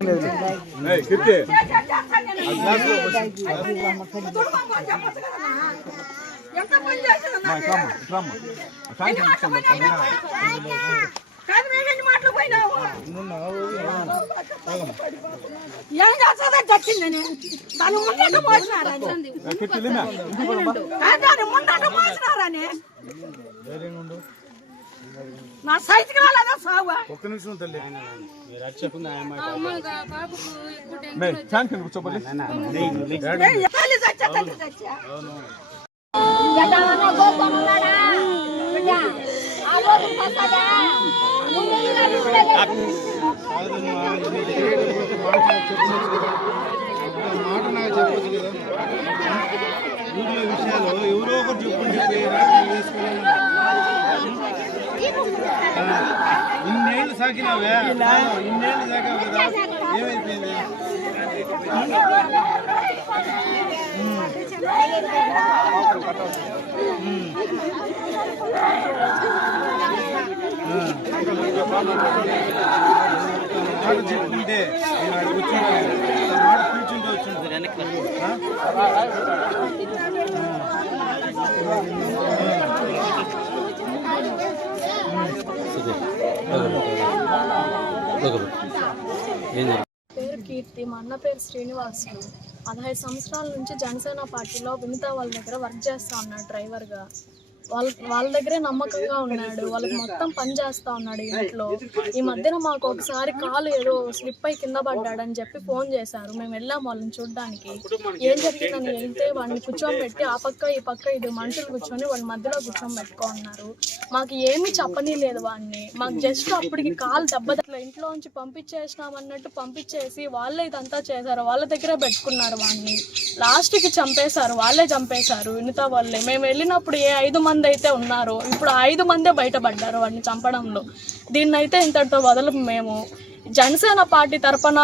ఏయ్, కీర్తి ఎంత పని చేసిందో నాకు. రామ్మా, రామ్మా. ఎన్ని మాటలు పోయినావు? కాదు మేము ఎన్ని మాటలు పోయినావు? ఏం చేస్తుందో చచ్చిందని దాని ముందట మోసినారని ఏ, కీర్తి లేనా? ఇంటికి పోదామా? ఆ, దాని ముందట మోసినారని నా సైజుకి వాళ్ళదా సాగు ఒక్క నిమిషం తల్లి మే, కూర్చోబోలే. ముందుగా ఉండేది మాట నాకు చెప్పొచ్చు కదా ఊళ్ళో విషయాలు ఎవరో ఒకరు చెప్పుకుని ఇన్నేళ్ళు సాకినావే ఇన్నేళ్ళు సాకావు కదా ఏమైపోయింది మాట చెప్పుకుంటే నేను అక్కడ కూర్చుంటాను మాట కూర్చుంటే వచ్చింది పేరు కీర్తి మా అన్న పేరు శ్రీనివాసులు పదహైదు సంవత్సరాల నుంచి జనసేన పార్టీలో వినితా వాళ్ళ దగ్గర వర్క్ చేస్తా ఉన్నాడు డ్రైవర్గా. వాళ్ళ వాళ్ళ దగ్గరే నమ్మకంగా ఉన్నాడు. వాళ్ళకి మొత్తం పని చేస్తా ఉన్నాడు ఇంట్లో. ఈ మధ్యన మాకు ఒకసారి కాలు ఏదో స్లిప్ అయి కింద పడ్డాడని చెప్పి ఫోన్ చేశారు. మేము వెళ్ళాము వాళ్ళని చూడడానికి. ఏం జరిగిందని వెళ్తే వాడిని కూర్చోబెట్టి ఆ పక్క ఈ పక్క ఇది మనుషులు కూర్చొని వాళ్ళ మధ్యలో కూర్చోబెట్టుకో ఉన్నారు మాకు ఏమీ చెప్పని లేదు వాడిని. మాకు జస్ట్ అప్పటికి కాలు దెబ్బ ఇంట్లో నుంచి పంపించేసినాం అన్నట్టు పంపించేసి వాళ్ళే ఇదంతా చేశారు. వాళ్ళ దగ్గరే పెట్టుకున్నారు వాడిని. లాస్ట్కి చంపేశారు. వాళ్ళే చంపేశారు. వినిత వాళ్ళే. మేము వెళ్ళినప్పుడు ఏ ఐదు మంది అయితే ఉన్నారో. ఇప్పుడు ఐదు మందే బయటపడ్డారు వాడిని చంపడంలో. దీన్నైతే ఇంతటితో వదలము మేము. జనసేన పార్టీ తరఫున